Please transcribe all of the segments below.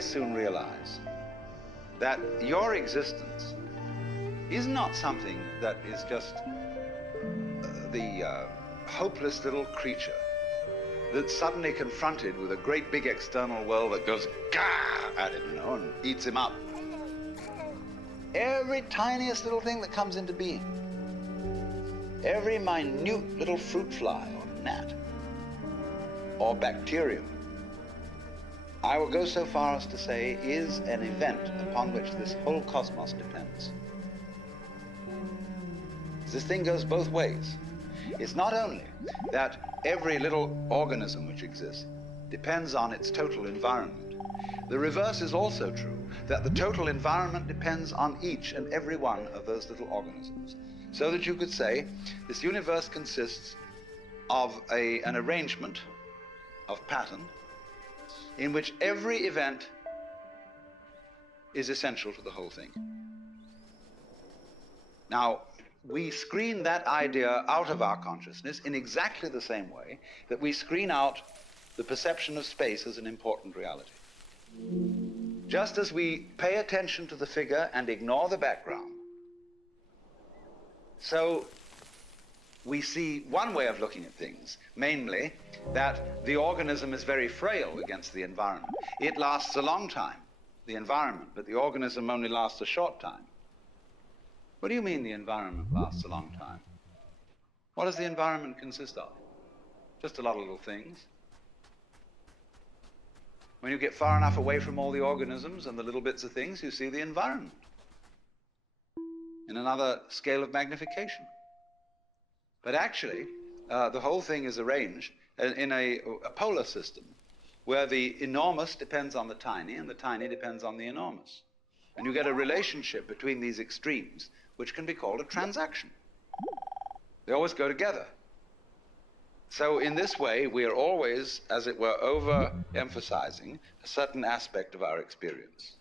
very soon realize that your existence is not something that is just the hopeless little creature that's suddenly confronted with a great big external world that goes gah at him, and eats him up. Every tiniest little thing that comes into being, every minute little fruit fly or gnat or bacterium, I will go so far as to say is an event upon which this whole cosmos depends. This thing goes both ways. It's not only that every little organism which exists depends on its total environment. The reverse is also true, that the total environment depends on each and every one of those little organisms. So that you could say this universe consists of an arrangement of pattern in which every event is essential to the whole thing. Now, we screen that idea out of our consciousness in exactly the same way that we screen out the perception of space as an important reality. Just as we pay attention to the figure and ignore the background, so we see one way of looking at things, mainly that the organism is very frail against the environment. It lasts a long time, the environment, but the organism only lasts a short time. What do you mean the environment lasts a long time? What does the environment consist of? Just a lot of little things. When you get far enough away from all the organisms and the little bits of things, you see the environment in another scale of magnification. But actually, the whole thing is arranged in a polar system where the enormous depends on the tiny and the tiny depends on the enormous. And you get a relationship between these extremes which can be called a transaction. They always go together. So in this way, we are always, as it were, overemphasizing a certain aspect of our experience.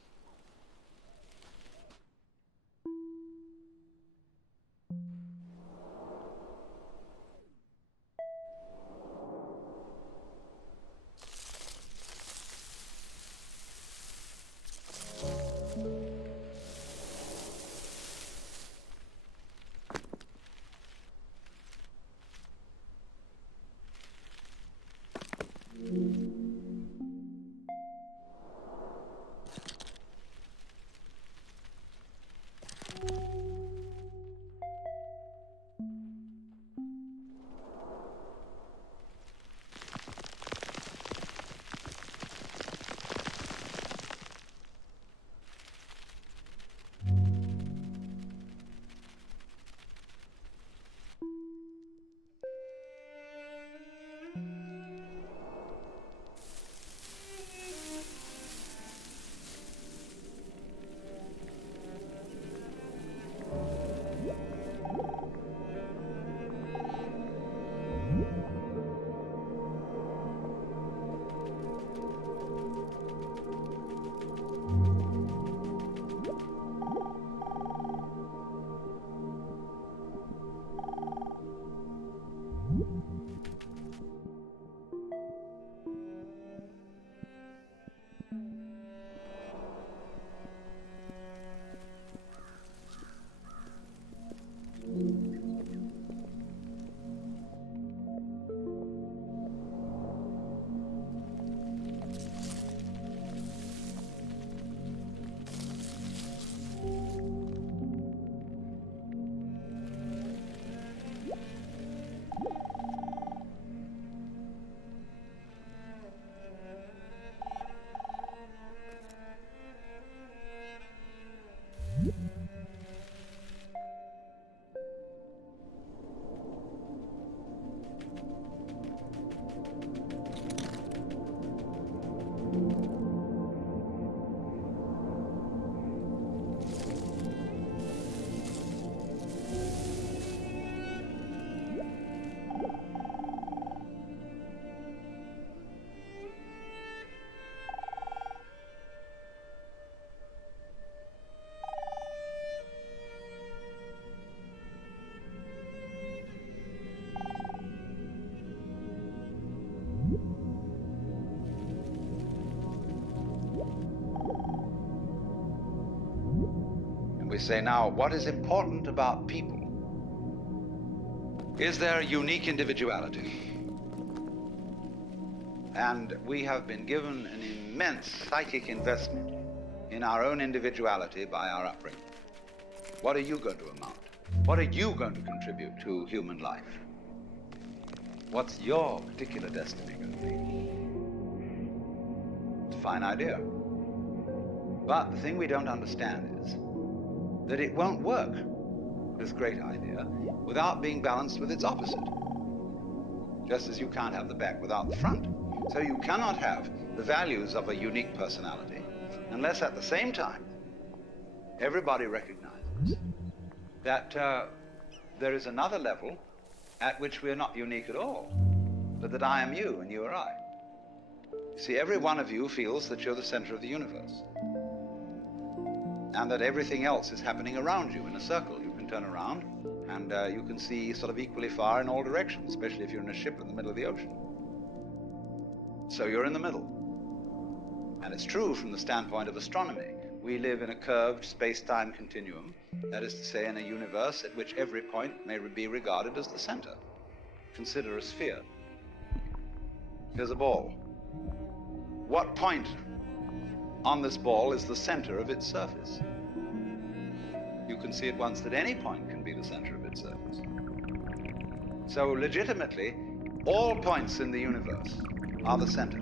say now, what is important about people is their unique individuality. And we have been given an immense psychic investment in our own individuality by our upbringing. What are you going to amount? What are you going to contribute to human life? What's your particular destiny going to be? It's a fine idea. But the thing we don't understand is that it won't work, this great idea, without being balanced with its opposite. Just as you can't have the back without the front. So you cannot have the values of a unique personality unless at the same time everybody recognizes that there is another level at which we are not unique at all, but that I am you and you are I. You see, every one of you feels that you're the center of the universe and that everything else is happening around you in a circle. You can turn around and you can see sort of equally far in all directions, especially if you're in a ship in the middle of the ocean. So you're in the middle. And it's true from the standpoint of astronomy. We live in a curved space-time continuum, that is to say, in a universe at which every point may be regarded as the center. Consider a sphere. Here's a ball. What point on this ball is the center of its surface? You can see at once that any point can be the center of its surface. So legitimately, all points in the universe are the center.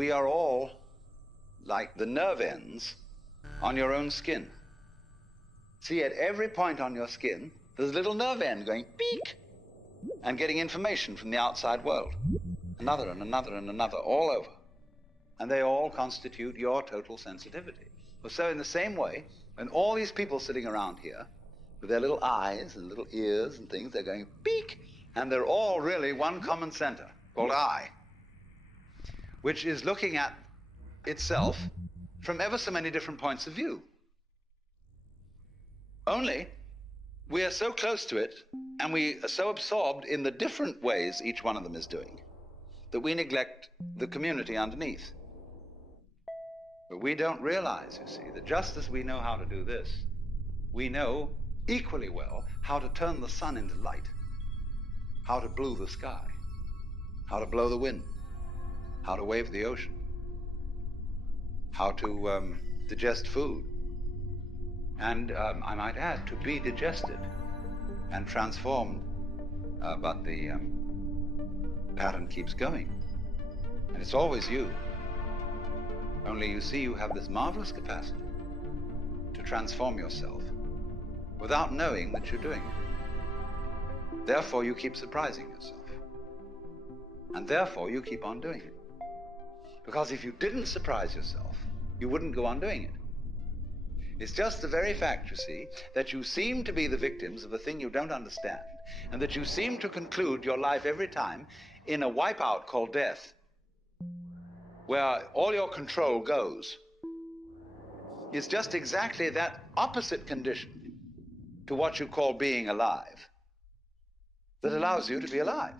we are all like the nerve ends on your own skin. See, at every point on your skin, there's a little nerve end going beep and getting information from the outside world. Another and another and another, all over. And they all constitute your total sensitivity. So in the same way, when all these people sitting around here, with their little eyes and little ears and things, they're going beak, and they're all really one common center called I, which is looking at itself from ever so many different points of view. Only we are so close to it, and we are so absorbed in the different ways each one of them is doing, that we neglect the community underneath. But we don't realize, you see, that just as we know how to do this, we know equally well how to turn the sun into light, how to blue the sky, how to blow the wind, how to wave the ocean, how to digest food, and I might add, to be digested and transformed, but the pattern keeps going, and it's always you. Only you see, you have this marvelous capacity to transform yourself without knowing that you're doing it. Therefore, you keep surprising yourself, and therefore you keep on doing it. Because if you didn't surprise yourself, you wouldn't go on doing it. It's just the very fact, you see, that you seem to be the victims of a thing you don't understand, and that you seem to conclude your life every time in a wipeout called death, where all your control goes. It's just exactly that opposite condition to what you call being alive that allows you to be alive.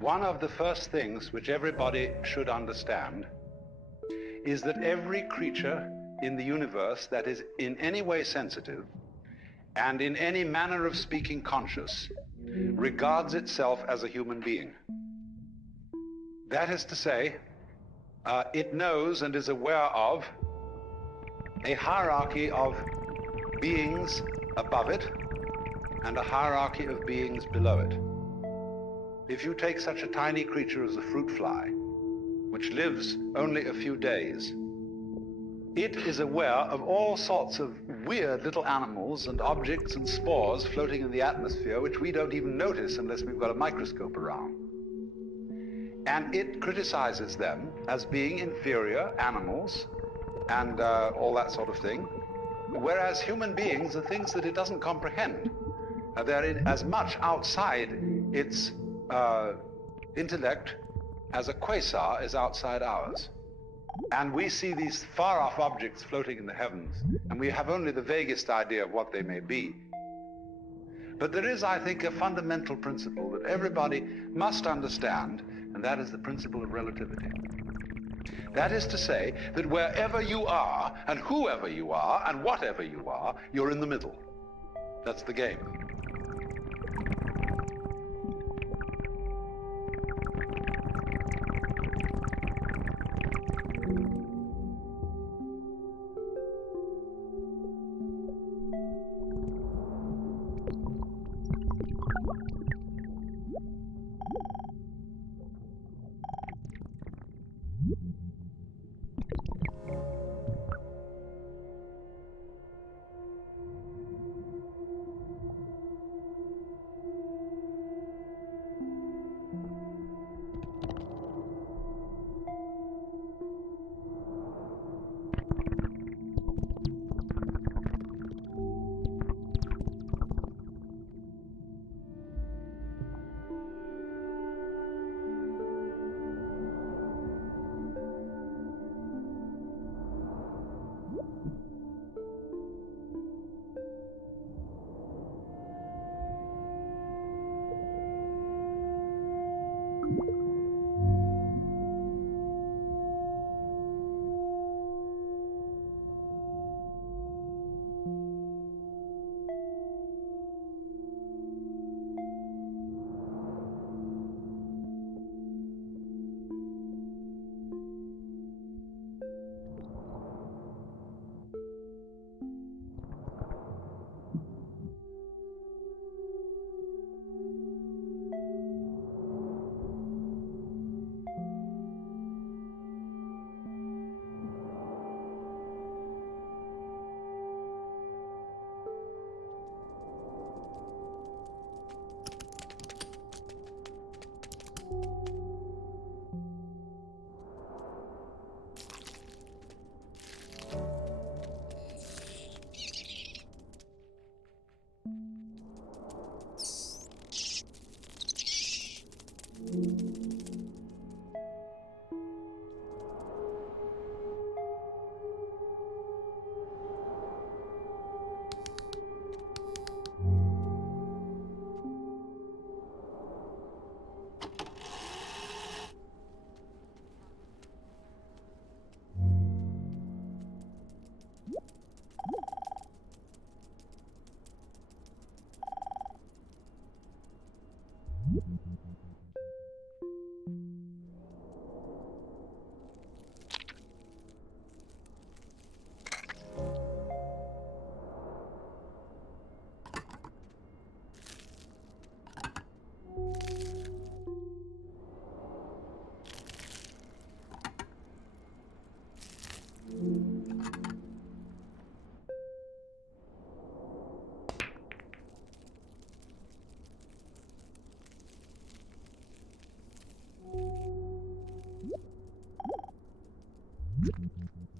One of the first things which everybody should understand is that every creature in the universe that is in any way sensitive and in any manner of speaking conscious regards itself as a human being. That is to say, it knows and is aware of a hierarchy of beings above it and a hierarchy of beings below it. If you take such a tiny creature as a fruit fly, which lives only a few days, it is aware of all sorts of weird little animals and objects and spores floating in the atmosphere which we don't even notice unless we've got a microscope around. And it criticizes them as being inferior animals and all that sort of thing, whereas human beings are things that it doesn't comprehend. They're as much outside its intellect as a quasar is outside ours. And we see these far-off objects floating in the heavens, and we have only the vaguest idea of what they may be. But there is, I think, a fundamental principle that everybody must understand, and that is the principle of relativity. That is to say that wherever you are, and whoever you are, and whatever you are, you're in the middle. That's the game.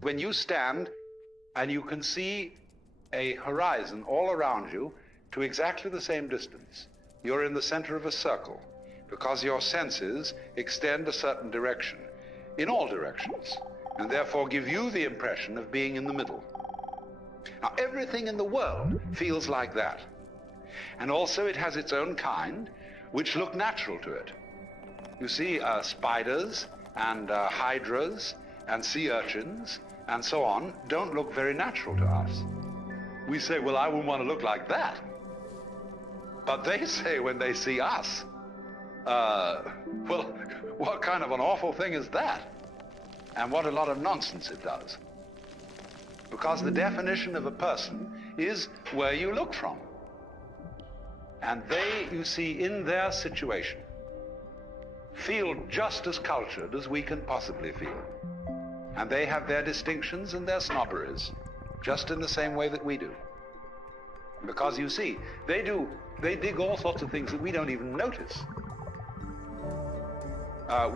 When you stand and you can see a horizon all around you to exactly the same distance, you're in the center of a circle because your senses extend a certain direction in all directions and therefore give you the impression of being in the middle. Now, everything in the world feels like that. And also it has its own kind, which look natural to it. You see, spiders and hydras and sea urchins and so on don't look very natural to us. We say, well, I wouldn't want to look like that. But they say when they see us, Well, what kind of an awful thing is that? And what a lot of nonsense it does. Because the definition of a person is where you look from. And they, you see, in their situation, feel just as cultured as we can possibly feel. And they have their distinctions and their snobberies, just in the same way that we do. Because you see, they dig all sorts of things that we don't even notice.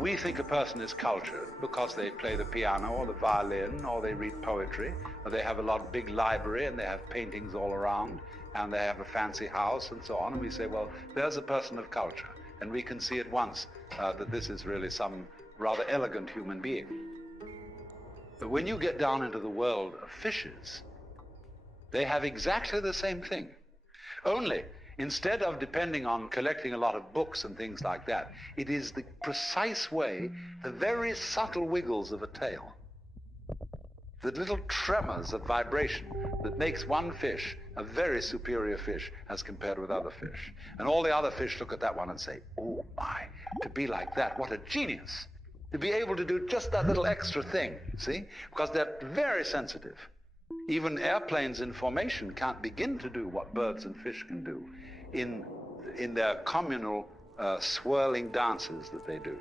We think a person is cultured because they play the piano or the violin, or they read poetry, or they have a big library and they have paintings all around, and they have a fancy house and so on. And we say, well, there's a person of culture. And we can see at once that this is really some rather elegant human being. But when you get down into the world of fishes, they have exactly the same thing. Only, instead of depending on collecting a lot of books and things like that, it is the precise way, the very subtle wiggles of a tail, the little tremors of vibration that makes one fish a very superior fish as compared with other fish. And all the other fish look at that one and say, oh my, to be like that, what a genius. To be able to do just that little extra thing, see? Because they're very sensitive. Even airplanes in formation can't begin to do what birds and fish can do in their communal swirling dances that they do.